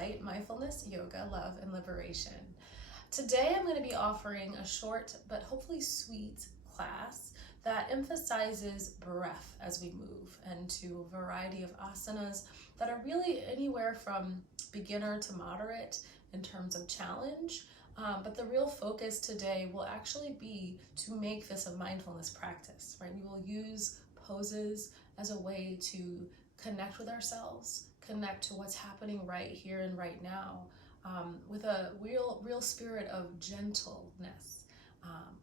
light, mindfulness, yoga, love, and liberation. Today I'm going to be offering a short but hopefully sweet class that emphasizes breath as we move into a variety of asanas that are really anywhere from beginner to moderate in terms of challenge. But the real focus today will actually be to make this a mindfulness practice, right? We will use poses as a way to connect with ourselves, connect to what's happening right here and right now, with a real spirit of gentleness,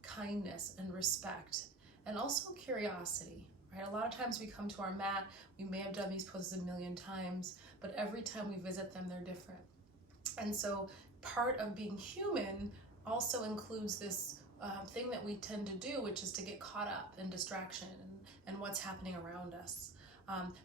kindness, and respect, and also curiosity. Right? A lot of times we come to our mat, we may have done these poses a million times, but every time we visit them, they're different. And so part of being human also includes this thing that we tend to do, which is to get caught up in distraction and what's happening around us.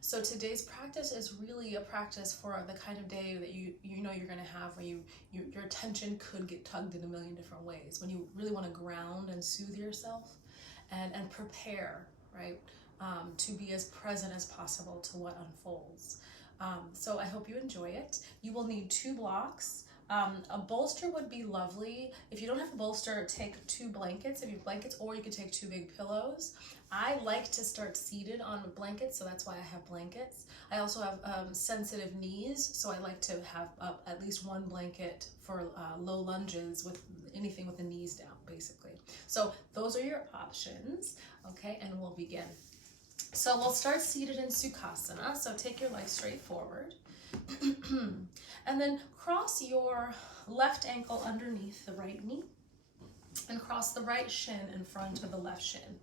So today's practice is really a practice for the kind of day that you know you're going to have, where your attention could get tugged in a million different ways, when you really want to ground and soothe yourself and prepare, right, to be as present as possible to what unfolds. So I hope you enjoy it. You will need 2 blocks. A bolster would be lovely. If you don't have a bolster, take 2 blankets if you have blankets, or you could take 2 big pillows. I like to start seated on blankets, so that's why I have blankets. I also have sensitive knees, so I like to have at least 1 blanket for low lunges, with anything with the knees down, basically. So those are your options, okay, and we'll begin. So we'll start seated in Sukhasana, so take your legs straight forward. And then cross your left ankle underneath the right knee and cross the right shin in front of the left shin.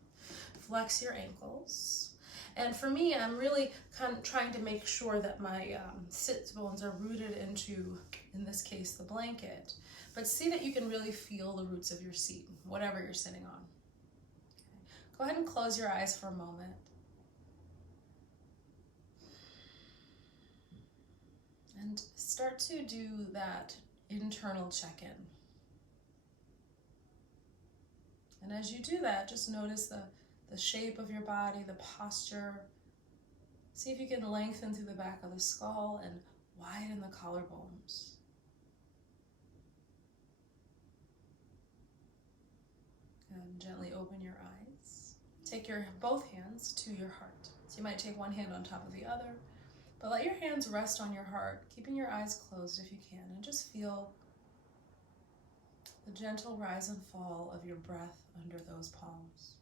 Flex your ankles. And for me, I'm really kind of trying to make sure that my sit bones are rooted into, in this case, the blanket. But see that you can really feel the roots of your seat, whatever you're sitting on. Okay. Go ahead and close your eyes for a moment. And start to do that internal check-in. And as you do that, just notice the shape of your body, the posture. See if you can lengthen through the back of the skull and widen the collarbones. And gently open your eyes. Take your both hands to your heart. So you might take one hand on top of the other, but let your hands rest on your heart, keeping your eyes closed if you can, and just feel the gentle rise and fall of your breath under those palms.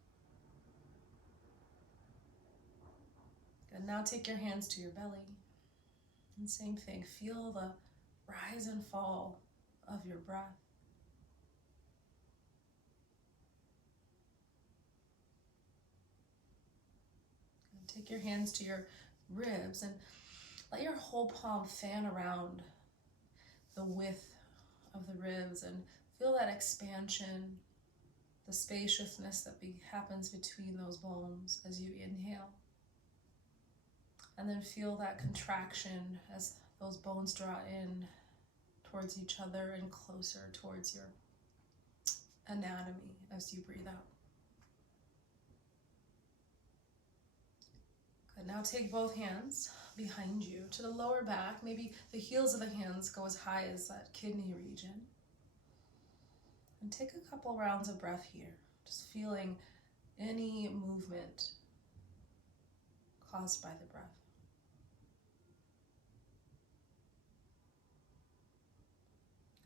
Good. Now take your hands to your belly, and same thing, feel the rise and fall of your breath. And take your hands to your ribs and let your whole palm fan around the width of the ribs and feel that expansion, the spaciousness that happens between those bones as you inhale. And then feel that contraction as those bones draw in towards each other and closer towards your anatomy as you breathe out. Good. Now take both hands behind you to the lower back. Maybe the heels of the hands go as high as that kidney region. And take a couple rounds of breath here, just feeling any movement caused by the breath.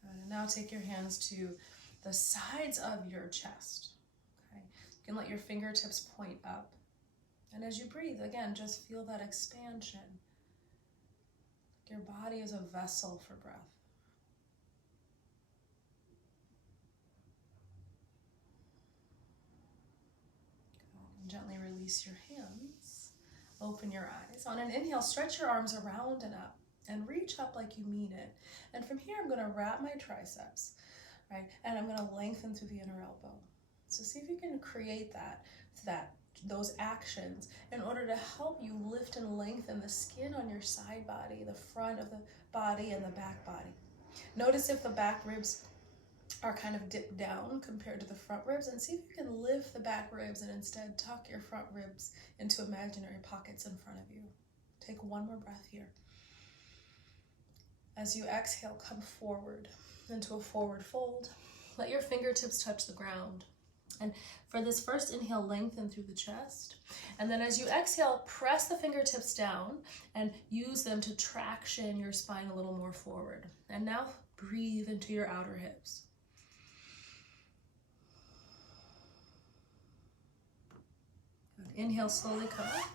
Good. And now take your hands to the sides of your chest. Okay. You can let your fingertips point up. And as you breathe, again, just feel that expansion. Your body is a vessel for breath. And gently release your hands. Open your eyes. On an inhale, stretch your arms around and up and reach up like you mean it. And from here, I'm going to wrap my triceps, right? And I'm going to lengthen through the inner elbow. So see if you can create those actions in order to help you lift and lengthen the skin on your side body, the front of the body, and the back body. Notice if the back ribs are kind of dipped down compared to the front ribs, and see if you can lift the back ribs and instead tuck your front ribs into imaginary pockets in front of you. Take one more breath here. As you exhale, come forward into a forward fold. Let your fingertips touch the ground. And for this first inhale, lengthen through the chest. And then as you exhale, press the fingertips down and use them to traction your spine a little more forward. And now breathe into your outer hips. Good. Inhale, slowly come up.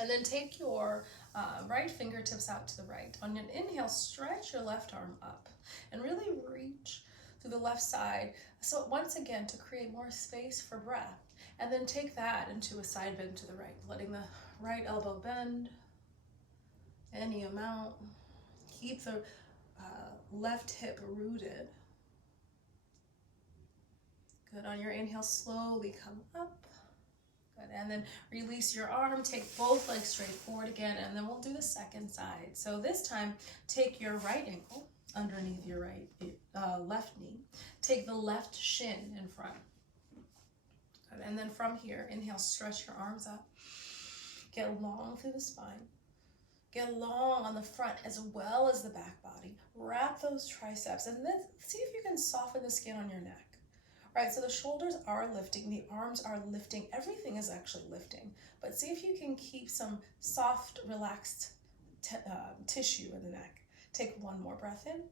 And then take your right fingertips out to the right. On an inhale, stretch your left arm up and really reach through the left side. So once again, to create more space for breath. And then take that into a side bend to the right, letting the right elbow bend any amount. Keep the left hip rooted. Good. On your inhale, slowly come up. Good. And then release your arm, take both legs straight forward again, and then we'll do the second side. So this time, take your right ankle underneath your left knee. Take the left shin in front. Good. And then from here, inhale, stretch your arms up. Get long through the spine. Get long on the front as well as the back body. Wrap those triceps, and then see if you can soften the skin on your neck. Right, so the shoulders are lifting, the arms are lifting, everything is actually lifting. But see if you can keep some soft, relaxed tissue in the neck. Take one more breath in.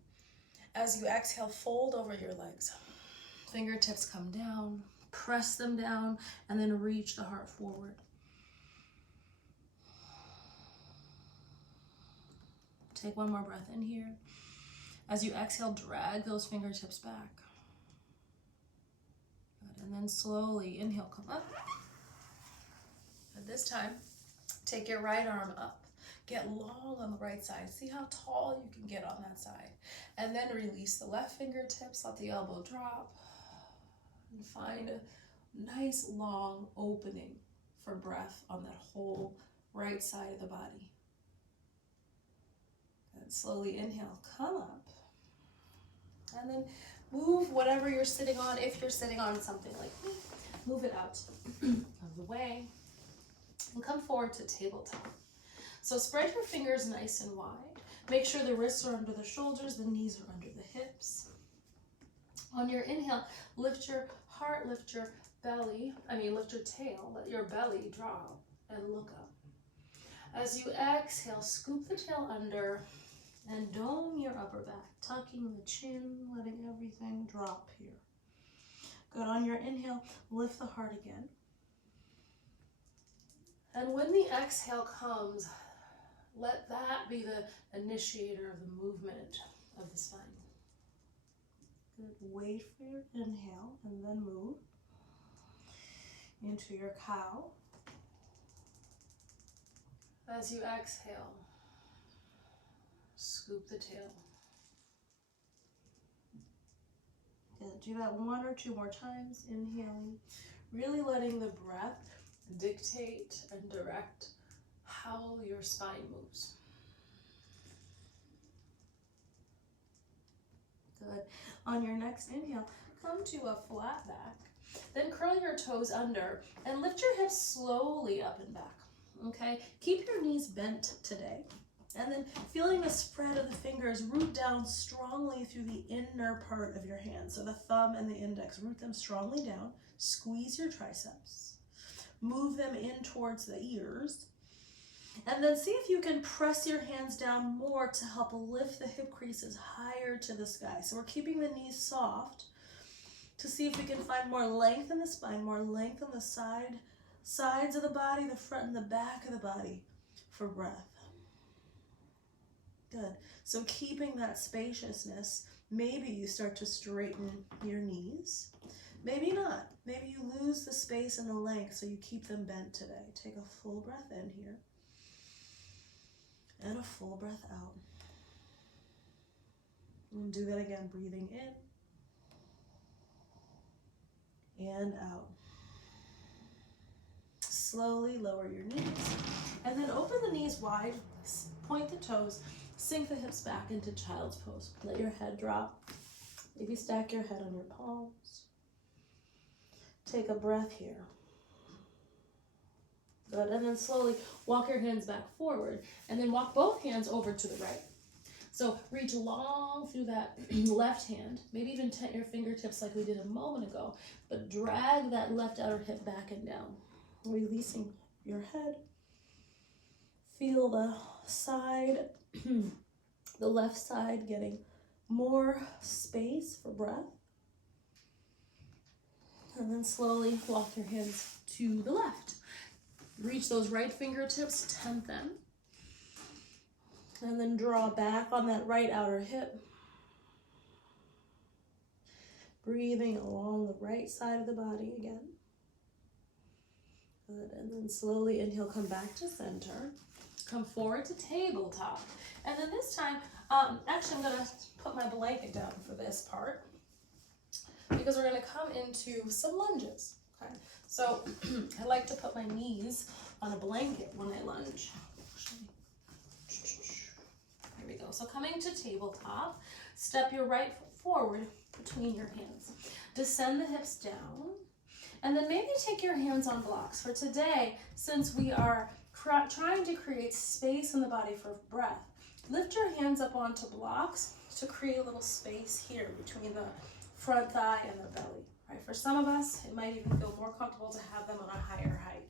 As you exhale, fold over your legs. Fingertips come down, press them down, and then reach the heart forward. Take one more breath in here. As you exhale, drag those fingertips back. And then slowly inhale, come up. And this time, take your right arm up. Get long on the right side. See how tall you can get on that side. And then release the left fingertips, let the elbow drop. And find a nice long opening for breath on that whole right side of the body. And slowly inhale, come up. And then move whatever you're sitting on. If you're sitting on something like me, move it out of the way and come forward to tabletop. So spread your fingers nice and wide. Make sure the wrists are under the shoulders, the knees are under the hips. On your inhale, lift your heart, lift your tail, let your belly drop and look up. As you exhale, scoop the tail under and dome your upper back, tucking the chin, letting everything drop here. Good. On your inhale, lift the heart again. And when the exhale comes, let that be the initiator of the movement of the spine. Good. Wait for your inhale and then move into your cow. As you exhale, scoop the tail. Good. Do that one or two more times, inhaling, really letting the breath dictate and direct how your spine moves. Good. On your next inhale, come to a flat back. Then curl your toes under and lift your hips slowly up and back. Okay? Keep your knees bent today. And then feeling the spread of the fingers, root down strongly through the inner part of your hand. So the thumb and the index, root them strongly down. Squeeze your triceps. Move them in towards the ears. And then see if you can press your hands down more to help lift the hip creases higher to the sky. So we're keeping the knees soft to see if we can find more length in the spine, more length on the sides of the body, the front and the back of the body for breath. Good. So keeping that spaciousness, maybe you start to straighten your knees. Maybe not. Maybe you lose the space and the length, so you keep them bent today. Take a full breath in here. And a full breath out. And do that again, breathing in and out. Slowly lower your knees. And then open the knees wide, point the toes, sink the hips back into child's pose. Let your head drop. Maybe stack your head on your palms. Take a breath here. Good. And then slowly walk your hands back forward. And then walk both hands over to the right. So reach long through that left hand, maybe even tent your fingertips like we did a moment ago, but drag that left outer hip back and down, releasing your head. Feel the side, the left side getting more space for breath. And then slowly walk your hands to the left. Reach those right fingertips, tent them. And then draw back on that right outer hip. Breathing along the right side of the body again. Good, and then slowly inhale, come back to center. Come forward to tabletop. And then this time, actually I'm gonna put my blanket down for this part because we're gonna come into some lunges, okay? So I like to put my knees on a blanket when I lunge. Here we go. So coming to tabletop, step your right foot forward between your hands. Descend the hips down, and then maybe take your hands on blocks. For today, since we are trying to create space in the body for breath, lift your hands up onto blocks to create a little space here between the front thigh and the belly. Right? For some of us, it might even feel more comfortable to have them on a higher height.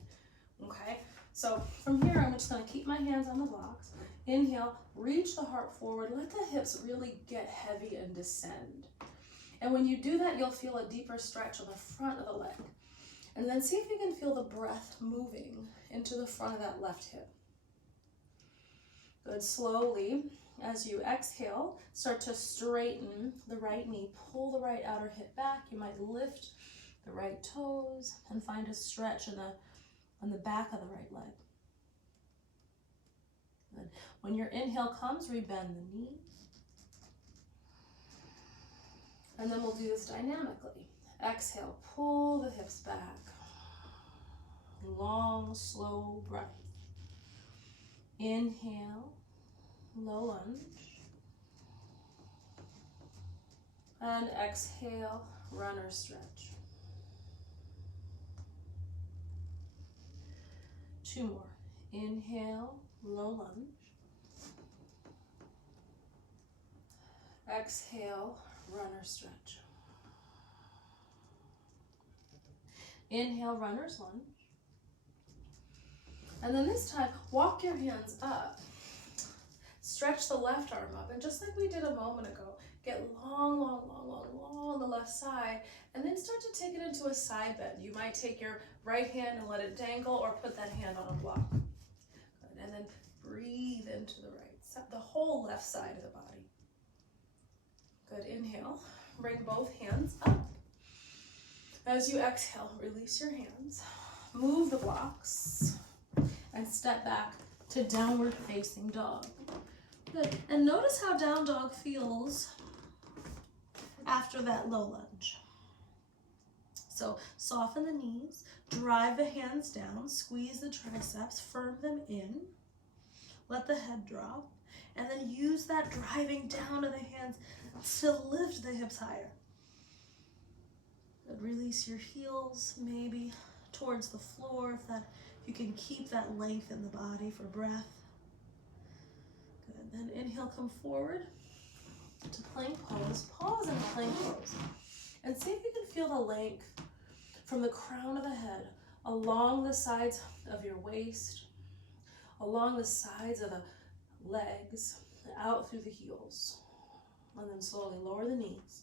Okay? So from here, I'm just going to keep my hands on the blocks. Inhale, reach the heart forward. Let the hips really get heavy and descend. And when you do that, you'll feel a deeper stretch on the front of the leg. And then see if you can feel the breath moving into the front of that left hip. Good. Slowly, as you exhale, start to straighten the right knee. Pull the right outer hip back. You might lift the right toes and find a stretch on the back of the right leg. Good. When your inhale comes, rebend the knee. And then we'll do this dynamically. Exhale, pull the hips back. Long, slow breath. Inhale, low lunge. And exhale, runner stretch. 2 more. Inhale, low lunge. Exhale, runner stretch. Inhale, runner's lunge. And then this time, walk your hands up. Stretch the left arm up. And just like we did a moment ago, get long, long, long, long, long on the left side. And then start to take it into a side bend. You might take your right hand and let it dangle or put that hand on a block. Good. And then breathe into the right side, the whole left side of the body. Good. Inhale. Bring both hands up. As you exhale, release your hands. Move the blocks. And step back to downward facing dog. Good. And notice how down dog feels after that low lunge. So soften the knees, drive the hands down, squeeze the triceps, firm them in, let the head drop, and then use that driving down of the hands to lift the hips higher. Good. Release your heels maybe towards the floor if you can keep that length in the body for breath. Good. Then inhale, come forward to plank pose. Pause in plank pose. And see if you can feel the length from the crown of the head along the sides of your waist, along the sides of the legs, out through the heels. And then slowly lower the knees.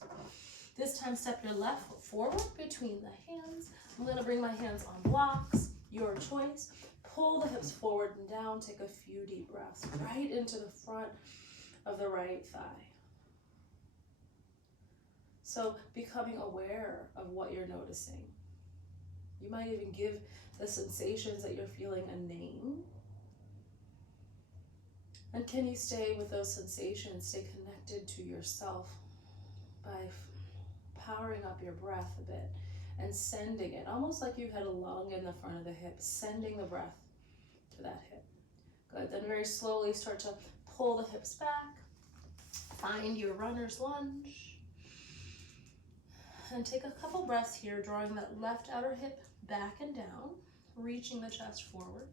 This time, step your left foot forward between the hands. I'm going to bring my hands on blocks. Your choice. Pull the hips forward and down. Take a few deep breaths right into the front of the right thigh. So becoming aware of what you're noticing. You might even give the sensations that you're feeling a name. And can you stay with those sensations, stay connected to yourself by powering up your breath a bit and sending it, almost like you had a lung in the front of the hip, sending the breath to that hip. Good. Then very slowly start to pull the hips back. Find your runner's lunge. And take a couple breaths here, drawing that left outer hip back and down, reaching the chest forward.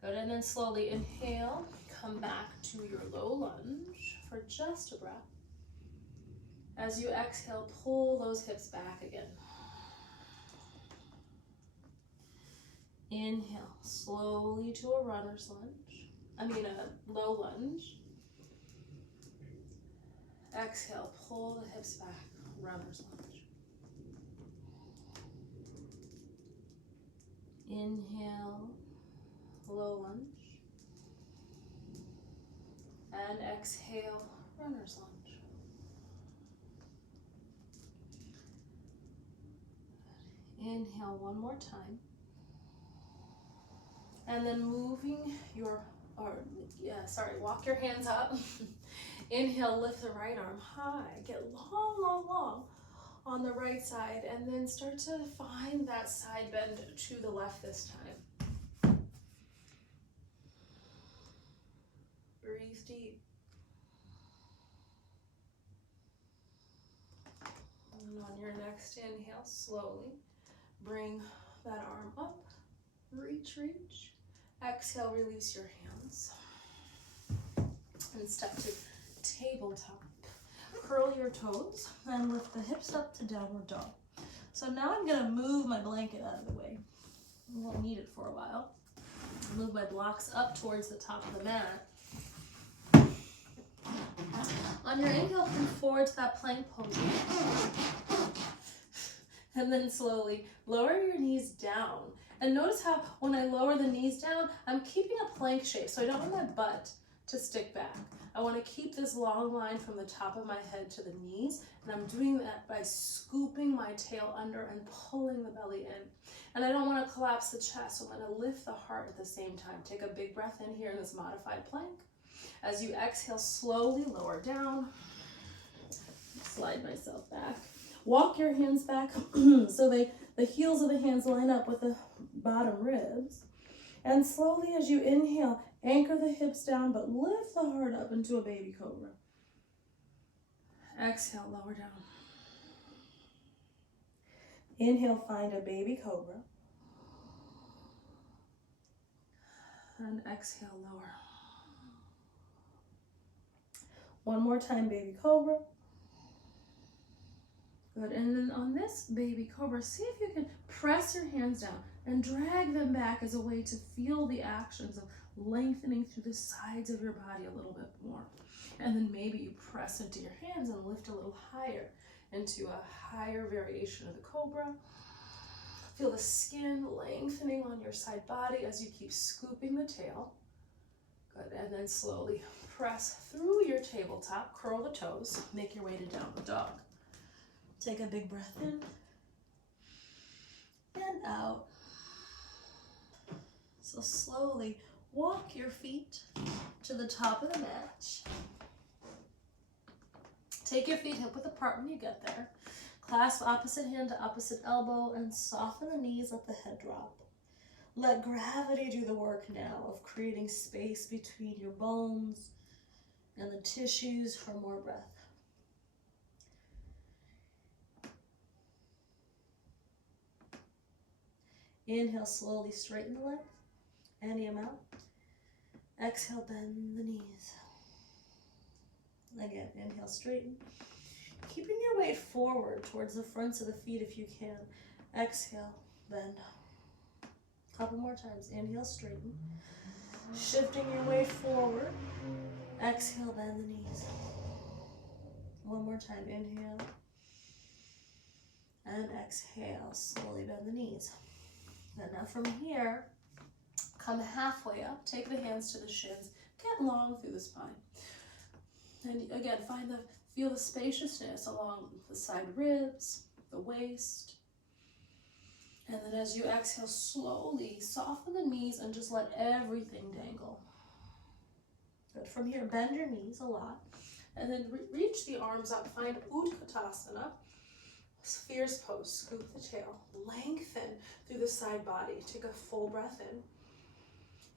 Good. And then slowly inhale, come back to your low lunge for just a breath. As you exhale, pull those hips back again. Inhale, slowly to a runner's lunge. A low lunge. Exhale, pull the hips back, runner's lunge. Inhale, low lunge. And exhale, runner's lunge. Inhale one more time. And then walk your hands up. Inhale, lift the right arm high. Get long, long, long on the right side. And then start to find that side bend to the left this time. Breathe deep. And on your next inhale, slowly bring that arm up. Reach, reach. Exhale, release your hands. And step to tabletop. Curl your toes and lift the hips up to downward dog. So now I'm going to move my blanket out of the way. We won't need it for a while. Move my blocks up towards the top of the mat. On your inhale, come forward to that plank pose. And then slowly lower your knees down. And notice how when I lower the knees down, I'm keeping a plank shape, so I don't want my butt to stick back. I want to keep this long line from the top of my head to the knees, and I'm doing that by scooping my tail under and pulling the belly in. And I don't want to collapse the chest, so I'm going to lift the heart at the same time. Take a big breath in here in this modified plank. As you exhale, slowly lower down. Slide myself back. Walk your hands back so the heels of the hands line up with the bottom ribs. And slowly as you inhale, anchor the hips down, but lift the heart up into a baby cobra. Exhale, lower down. Inhale, find a baby cobra. And exhale, lower. One more time, baby cobra. Good, and then on this baby cobra, see if you can press your hands down and drag them back as a way to feel the actions of lengthening through the sides of your body a little bit more. And then maybe you press into your hands and lift a little higher into a higher variation of the cobra. Feel the skin lengthening on your side body as you keep scooping the tail. Good, and then slowly press through your tabletop, curl the toes, make your way to downward dog. Take a big breath in and out. So slowly walk your feet to the top of the mat. Take your feet hip width apart when you get there. Clasp opposite hand to opposite elbow and soften the knees, let the head drop. Let gravity do the work now of creating space between your bones and the tissues for more breath. Inhale, slowly straighten the legs, any amount. Exhale, bend the knees. Again, inhale, straighten. Keeping your weight forward towards the fronts of the feet if you can. Exhale, bend. Couple more times. Inhale, straighten. Shifting your weight forward. Exhale, bend the knees. One more time. Inhale. And exhale, slowly bend the knees. And now from here, come halfway up. Take the hands to the shins. Get long through the spine. And again, feel the spaciousness along the side ribs, the waist. And then as you exhale, slowly soften the knees and just let everything dangle. Good. From here, bend your knees a lot. And then reach the arms up. Find Utkatasana. Sphere's pose. Scoop the tail. Lengthen through the side body. Take a full breath in.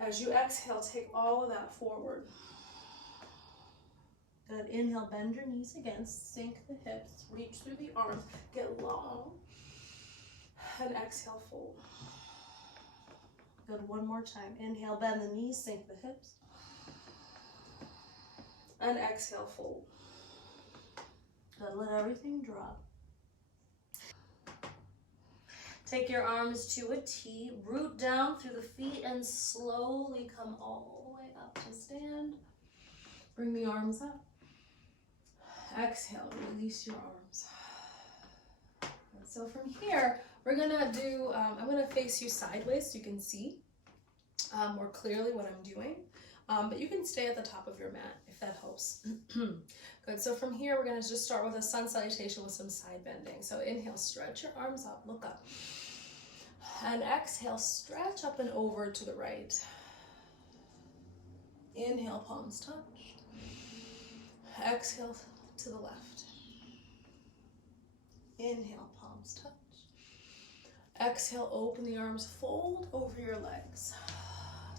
As you exhale, take all of that forward. Good. Inhale, bend your knees again. Sink the hips. Reach through the arms. Get long. And exhale, fold. Good. One more time. Inhale, bend the knees. Sink the hips. And exhale, fold. Good, let everything drop. Take your arms to a T, root down through the feet and slowly come all the way up to stand. Bring the arms up. Exhale, release your arms. So from here, we're gonna do, I'm gonna face you sideways so you can see more clearly what I'm doing. But you can stay at the top of your mat if that helps. Good, so from here, we're gonna just start with a sun salutation with some side bending. So inhale, stretch your arms up, look up. And exhale, stretch up and over to the right. Inhale, palms touch. Exhale to the left. Inhale, palms touch. Exhale, open the arms, fold over your legs.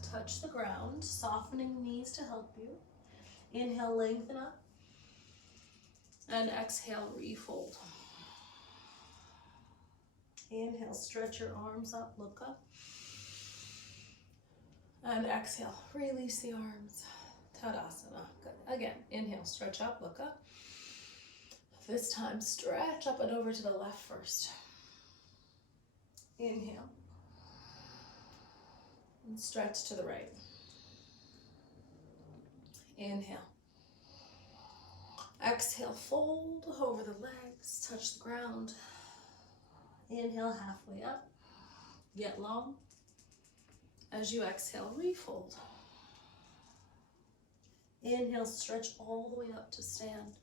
Touch the ground, softening knees to help you. Inhale, lengthen up. And exhale, refold. Inhale, stretch your arms up, look up. And exhale, release the arms. Tadasana. Good. Again, inhale, stretch up, look up. This time, stretch up and over to the left first. Inhale. And stretch to the right. Inhale. Exhale, fold over the legs, touch the ground. Inhale, halfway up. Get long. As you exhale, refold. Inhale, stretch all the way up to stand.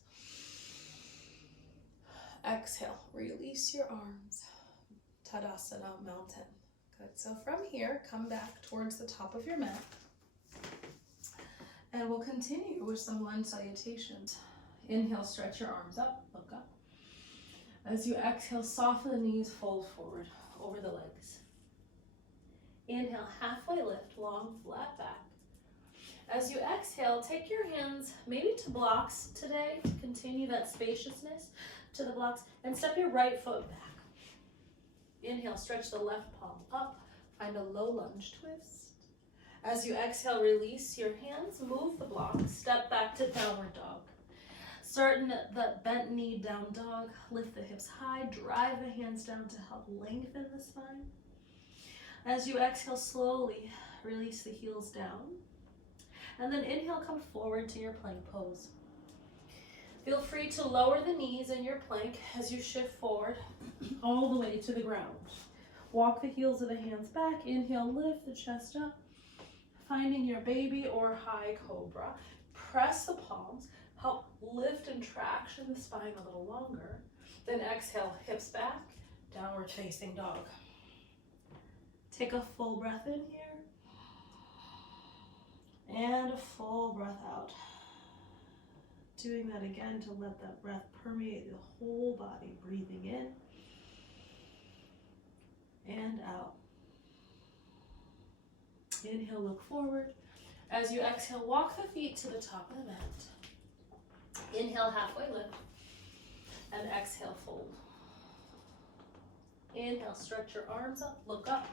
Exhale, release your arms. Tadasana, mountain. Good, so from here, come back towards the top of your mat. And we'll continue with some lunge salutations. Inhale, stretch your arms up, look up. As you exhale, soften the knees, fold forward over the legs. Inhale, halfway lift, long, flat back. As you exhale, take your hands maybe to blocks today to continue that spaciousness to the blocks, and step your right foot back. Inhale, stretch the left palm up, find a low lunge twist. As you exhale, release your hands, move the blocks, step back to downward dog. Start in the bent knee down dog, lift the hips high, drive the hands down to help lengthen the spine. As you exhale, slowly release the heels down. And then inhale, come forward to your plank pose. Feel free to lower the knees in your plank as you shift forward all the way to the ground. Walk the heels of the hands back. Inhale, lift the chest up, finding your baby or high cobra. Press the palms, help lift and traction the spine a little longer. Then exhale, hips back, downward facing dog. Take a full breath in here. And a full breath out. Doing that again to let that breath permeate the whole body. Breathing in and out. Inhale, look forward. As you exhale, walk the feet to the top of the mat. Inhale, halfway lift. And exhale, fold. Inhale, stretch your arms up, look up.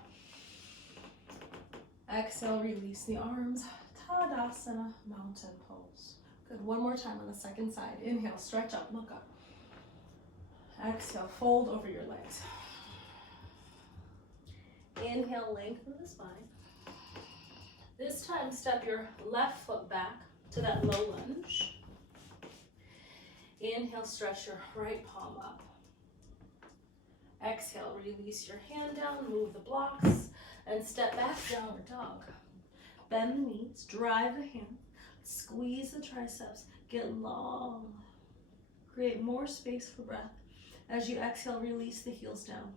Exhale, release the arms. Tadasana, mountain pose. Good, one more time on the second side. Inhale, stretch up, look up. Exhale, fold over your legs. Inhale, lengthen the spine. This time, step your left foot back to that low lunge. Inhale, stretch your right palm up. Exhale, release your hand down, move the blocks, and step back, downward dog. Bend the knees, drive the hands, squeeze the triceps, get long. Create more space for breath. As you exhale, release the heels down.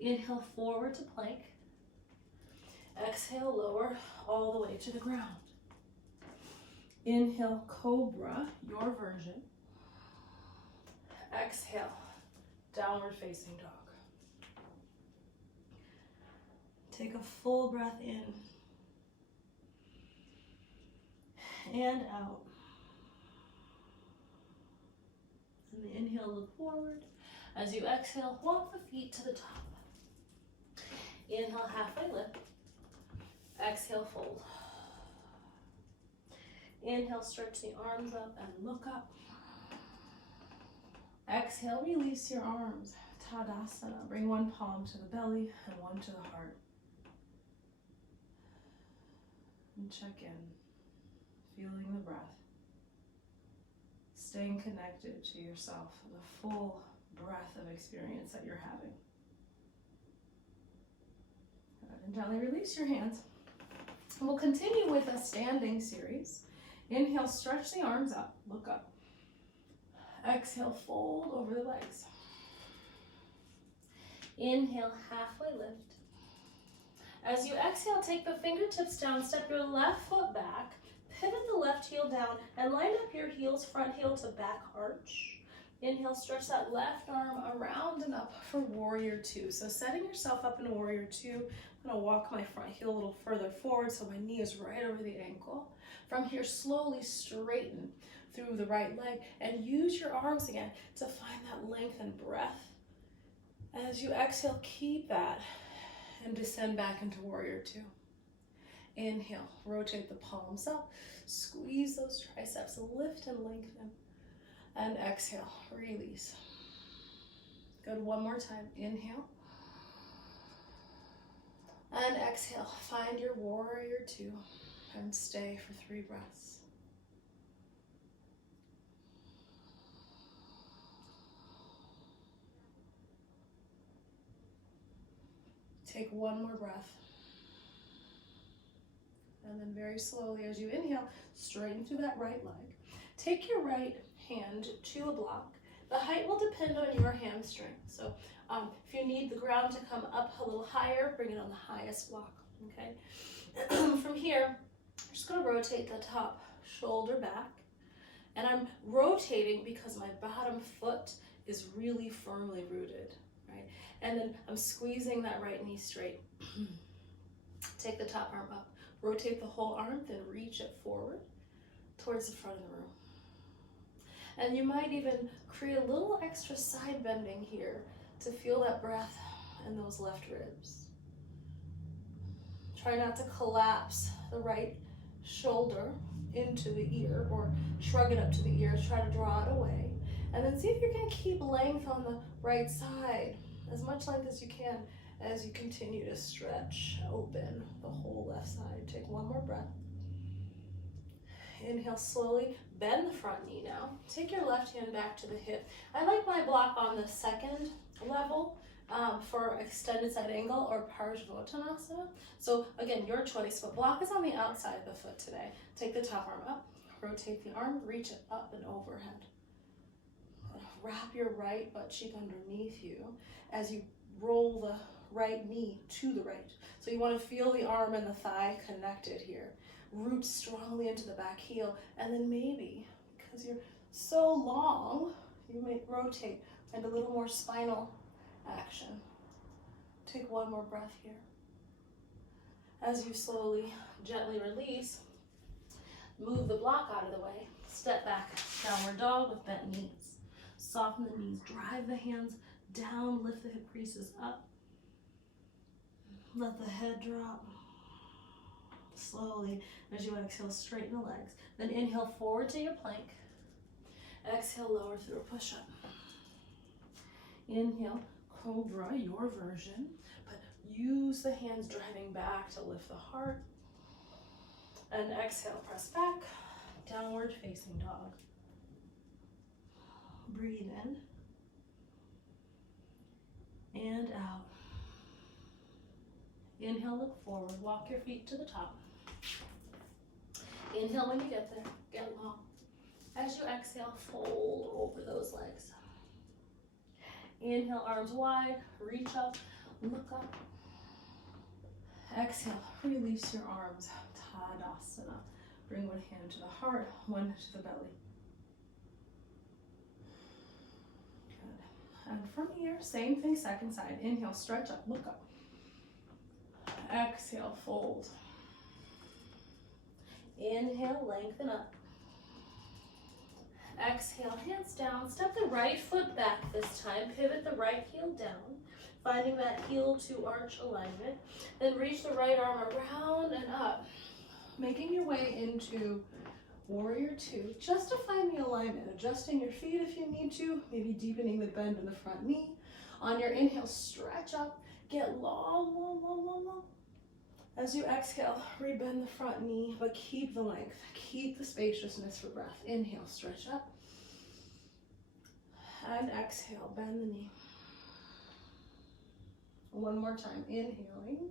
Inhale, forward to plank. Exhale, lower all the way to the ground. Inhale, cobra, your version. Exhale, downward facing dog. Take a full breath in and out. And the inhale, look forward. As you exhale, walk the feet to the top. Inhale, halfway lift. Exhale, fold. Inhale, stretch the arms up and look up. Exhale, release your arms. Tadasana. Bring one palm to the belly and one to the heart. And check in, feeling the breath. Staying connected to yourself, the full breath of experience that you're having. Good. And gently release your hands. We'll continue with a standing series. Inhale, stretch the arms up, look up. Exhale, fold over the legs. Inhale, halfway lift. As you exhale, take the fingertips down, step your left foot back, pivot the left heel down, and line up your heels, front heel to back arch. Inhale, stretch that left arm around and up for warrior two. So setting yourself up in warrior two, I'm gonna walk my front heel a little further forward so my knee is right over the ankle. From here, slowly straighten through the right leg and use your arms again to find that length and breath. As you exhale, keep that and descend back into warrior two. Inhale, rotate the palms up, squeeze those triceps, lift and lengthen. And exhale, release. Good, one more time. Inhale. And exhale, find your warrior two and stay for 3 breaths. Take one more breath. And then very slowly as you inhale, straighten through that right leg. Take your right hand to a block. The height will depend on your hamstring. So if you need the ground to come up a little higher, bring it on the highest block, okay? From here, I'm just gonna rotate the top shoulder back. And I'm rotating because my bottom foot is really firmly rooted, right? And then I'm squeezing that right knee straight. Take the top arm up. Rotate the whole arm, then reach it forward towards the front of the room. And you might even create a little extra side bending here to feel that breath in those left ribs. Try not to collapse the right shoulder into the ear or shrug it up to the ears. Try to draw it away. And then see if you can keep length on the right side, as much length as you can, as you continue to stretch open the whole left side. Take one more breath. Inhale slowly, bend the front knee now. Take your left hand back to the hip. I like my block on the second level for extended side angle or Parsvottanasana. So again, your choice, but block is on the outside of the foot today. Take the top arm up, rotate the arm, reach it up and overhead. Wrap your right butt cheek underneath you as you roll the right knee to the right. So you want to feel the arm and the thigh connected here. Root strongly into the back heel, and then maybe, because you're so long, you might rotate and a little more spinal action. Take one more breath here. As you slowly, gently release, move the block out of the way, step back, downward dog with bent knees. Soften the knees, drive the hands down, lift the hip creases up. Let the head drop. Slowly, as you exhale, straighten the legs. Then inhale forward to your plank. Exhale, lower through a push-up. Inhale, cobra, your version, but use the hands driving back to lift the heart. And exhale, press back, downward facing dog. Breathe in and out. Inhale, look forward, walk your feet to the top. Inhale when you get there, get long. As you exhale, fold over those legs. Inhale, arms wide, reach up, look up. Exhale, release your arms, Tadasana. Bring one hand to the heart, one to the belly. Good. And from here, same thing, second side. Inhale, stretch up, look up. Exhale, fold. Inhale, lengthen up. Exhale, hands down. Step the right foot back this time. Pivot the right heel down, finding that heel to arch alignment. Then reach the right arm around and up, making your way into Warrior two, just to find the alignment, adjusting your feet if you need to, maybe deepening the bend in the front knee. On your inhale, stretch up, get long, long, long, long, long. As you exhale, rebend the front knee, but keep the length, keep the spaciousness for breath. Inhale, stretch up, and exhale, bend the knee. One more time, inhaling,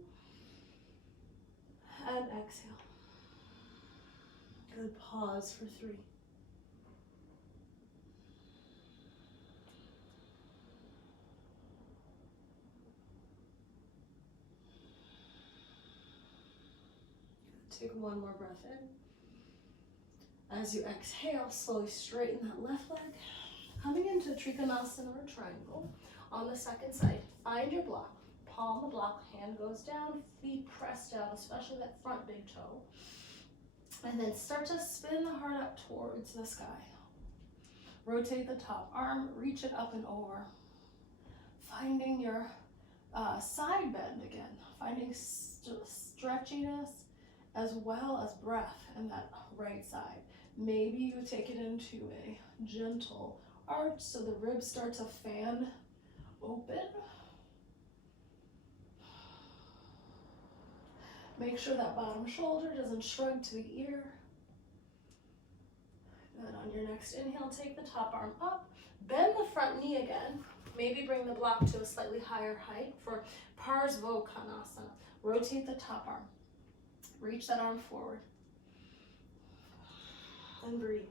and exhale. Good, pause for 3. Take one more breath in. As you exhale, slowly straighten that left leg. Coming into Trikonasana or triangle. On the second side, find your block. Palm the block, hand goes down, feet press down, especially that front big toe. And then start to spin the heart up towards the sky. Rotate the top arm, reach it up and over. Finding your side bend again. Finding stretchiness as well as breath in that right side. Maybe you take it into a gentle arch so the ribs start to fan open. Make sure that bottom shoulder doesn't shrug to the ear. Then on your next inhale, take the top arm up, bend the front knee again. Maybe bring the block to a slightly higher height for Parsvottanasana. Rotate the top arm. Reach that arm forward. And breathe.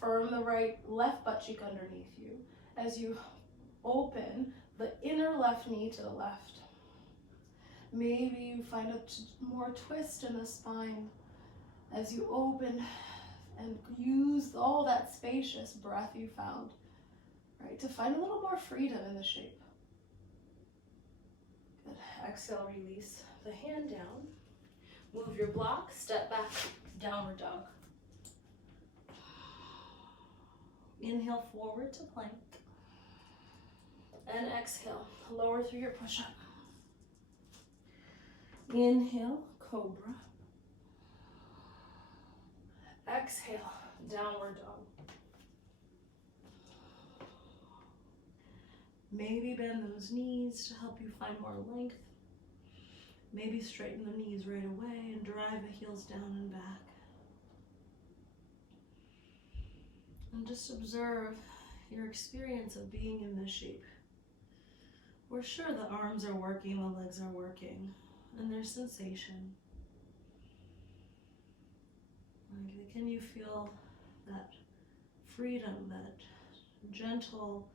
Firm the left butt cheek underneath you as you open the inner left knee to the left. Maybe you find a more twist in the spine as you open and use all that spacious breath you found, right, to find a little more freedom in the shape. Good. Exhale, release the hand down. Move your block, step back, downward dog. Inhale forward to plank. And exhale, lower through your push-up. Inhale, cobra. Exhale, downward dog. Maybe bend those knees to help you find more length. Maybe straighten the knees right away and drive the heels down and back. And just observe your experience of being in this shape. We're sure the arms are working, the legs are working, and there's sensation. Can you feel that freedom, that gentle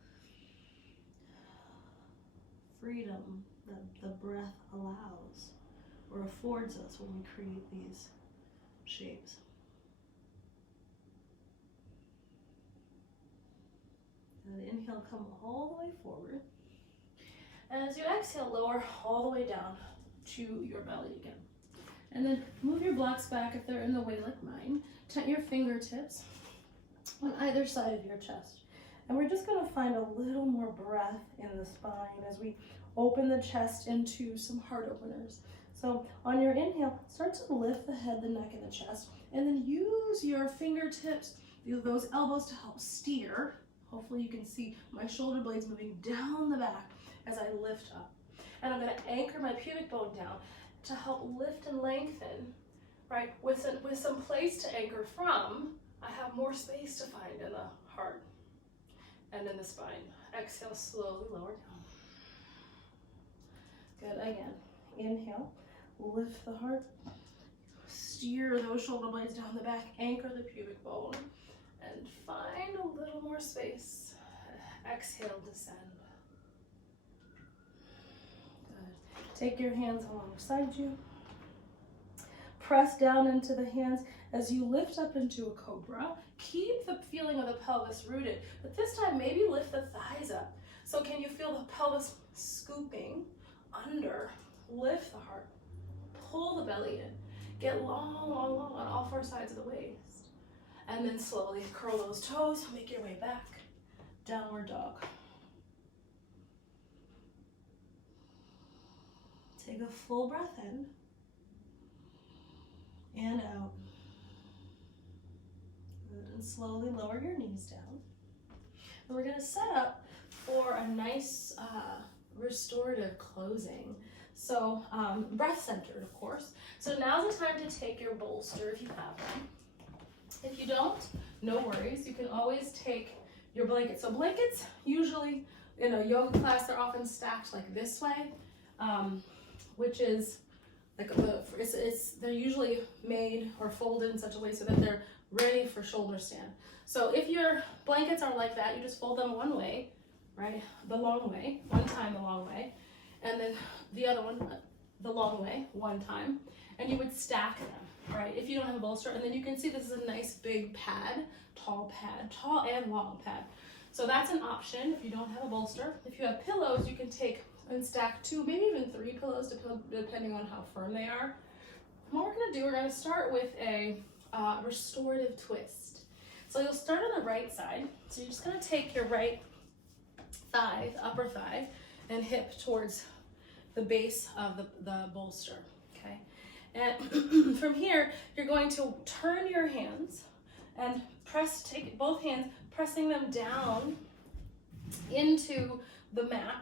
freedom that the breath allows or affords us when we create these shapes? And inhale, come all the way forward. And as you exhale, lower all the way down to your belly again. And then move your blocks back if they're in the way like mine. Tent your fingertips on either side of your chest. And we're just gonna find a little more breath in the spine as we open the chest into some heart openers. So on your inhale, start to lift the head, the neck, and the chest, and then use your fingertips, those elbows to help steer. Hopefully you can see my shoulder blades moving down the back as I lift up. And I'm gonna anchor my pubic bone down to help lift and lengthen, right? With some place to anchor from, I have more space to find in the heart and in the spine. Exhale, slowly lower down. Good, again. Inhale, lift the heart, steer those shoulder blades down the back, anchor the pubic bone, and find a little more space. Exhale, descend. Good. Take your hands alongside you. Press down into the hands as you lift up into a cobra. Keep the feeling of the pelvis rooted, but this time maybe lift the thighs up. So can you feel the pelvis scooping under? Lift the heart. Pull the belly in. Get long, long, long on all four sides of the waist. And then slowly curl those toes, make your way back. Downward dog. Take a full breath in and out. Good, and slowly lower your knees down. And we're gonna set up for a nice restorative closing. So breath centered, of course. So now's the time to take your bolster if you have one. If you don't, no worries. You can always take your blanket. So blankets, usually in a yoga class, they're often stacked like this way, which is like they're usually made or folded in such a way so that they're ready for shoulder stand. So if your blankets are like that, you just fold them one way, right? The long way, one time the long way, and then the other one the long way, one time, and you would stack them, right? If you don't have a bolster, and then you can see this is a nice big pad, tall and long pad. So that's an option if you don't have a bolster. If you have pillows, you can take and stack 2, maybe even 3 pillows, depending on how firm they are. And what we're gonna do, we're gonna start with a restorative twist. So you'll start on the right side. So you're just gonna take your right thigh, the upper thigh, and hip towards the base of the bolster, okay? And from here, you're going to turn your hands and take both hands, pressing them down into the mat,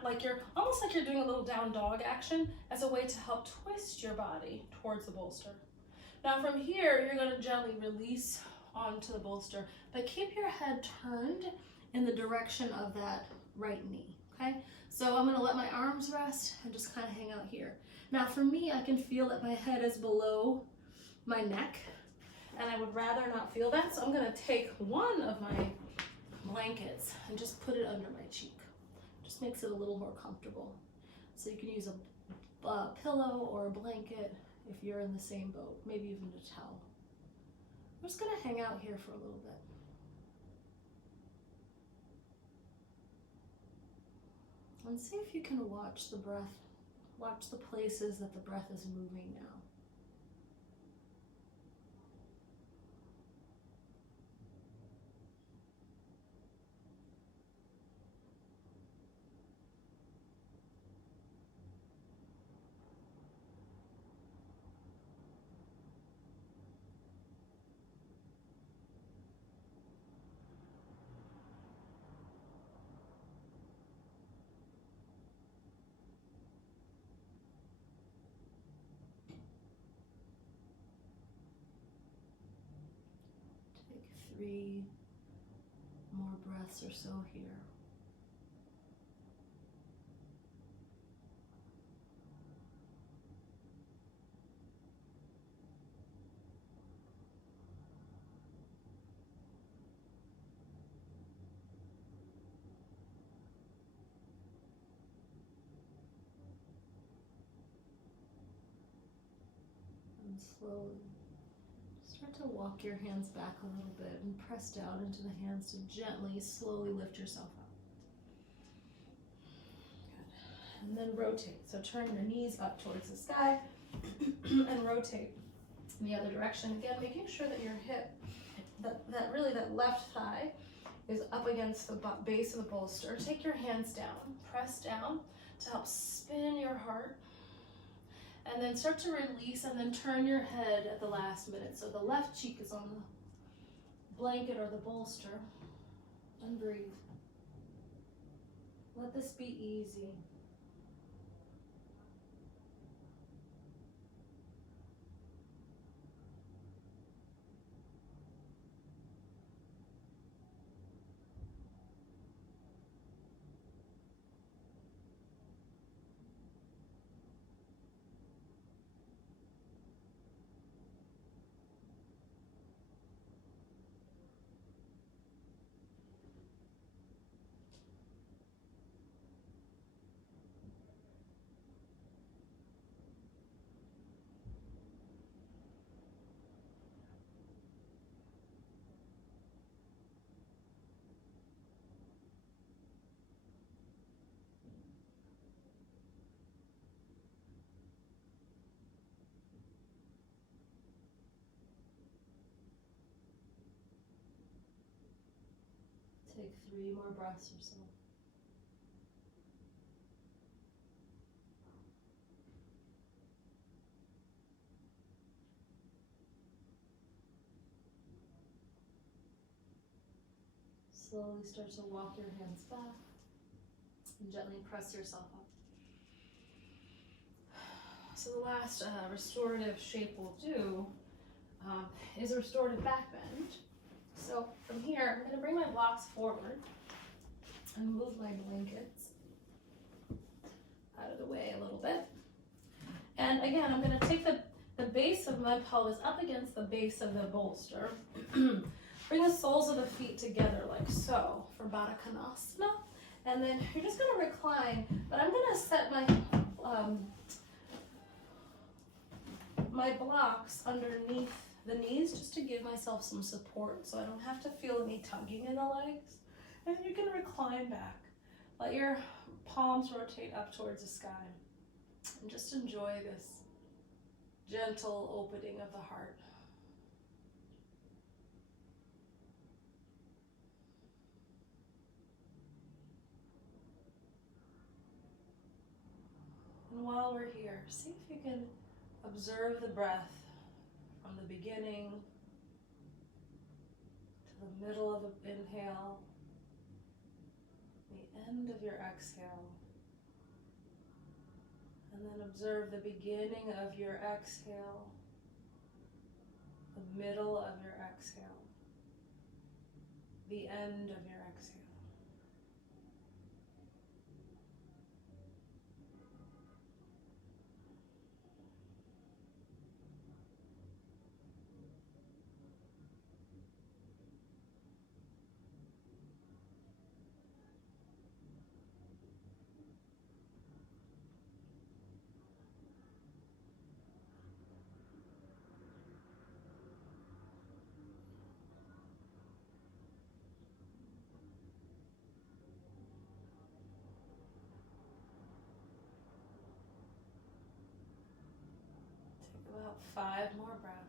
almost like you're doing a little down dog action as a way to help twist your body towards the bolster. Now from here, you're gonna gently release onto the bolster, but keep your head turned in the direction of that right knee, okay? So I'm gonna let my arms rest and just kind of hang out here. Now for me, I can feel that my head is below my neck, and I would rather not feel that, so I'm gonna take one of my blankets and just put it under my cheek. Just makes it a little more comfortable. So you can use a pillow or a blanket if you're in the same boat, maybe even a towel. I'm just gonna hang out here for a little bit. And see if you can watch the breath, watch the places that the breath is moving now. Take 3 more breaths or so here. And slowly start to walk your hands back a little bit and press down into the hands to gently, slowly lift yourself up. Good. And then rotate. So turn your knees up towards the sky and rotate in the other direction. Again, making sure that your hip, that left thigh is up against the base of the bolster. Take your hands down, press down to help spin your heart. And then start to release and then turn your head at the last minute. So the left cheek is on the blanket or the bolster. And breathe. Let this be easy. Take 3 more breaths or so. Slowly start to walk your hands back and gently press yourself up. So the last restorative shape we'll do is a restorative back bend. So from here, I'm going to bring my blocks forward and move my blankets out of the way a little bit. And again, I'm going to take the base of my pelvis up against the base of the bolster. Bring the soles of the feet together like so for Baddha Konasana. And then you're just going to recline, but I'm going to set my blocks underneath the knees just to give myself some support so I don't have to feel any tugging in the legs. And you can recline back. Let your palms rotate up towards the sky. And just enjoy this gentle opening of the heart. And while we're here, see if you can observe the breath from the beginning to the middle of the inhale, the end of your exhale, and then observe the beginning of your exhale, the middle of your exhale, the end of your exhale. Take about 5 more breaths.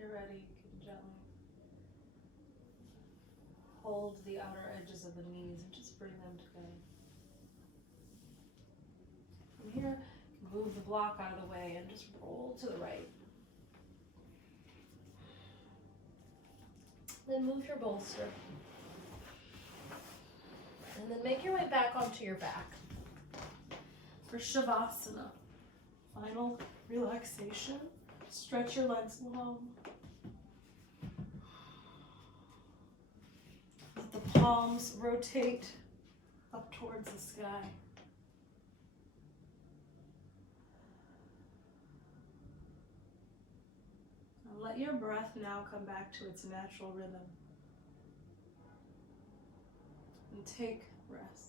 You're ready, you can gently hold the outer edges of the knees and just bring them together. From here, move the block out of the way and just roll to the right. Then move your bolster. And then make your way back onto your back. For Shavasana, final relaxation. Stretch your legs long. Let the palms rotate up towards the sky. And let your breath now come back to its natural rhythm. And take rest.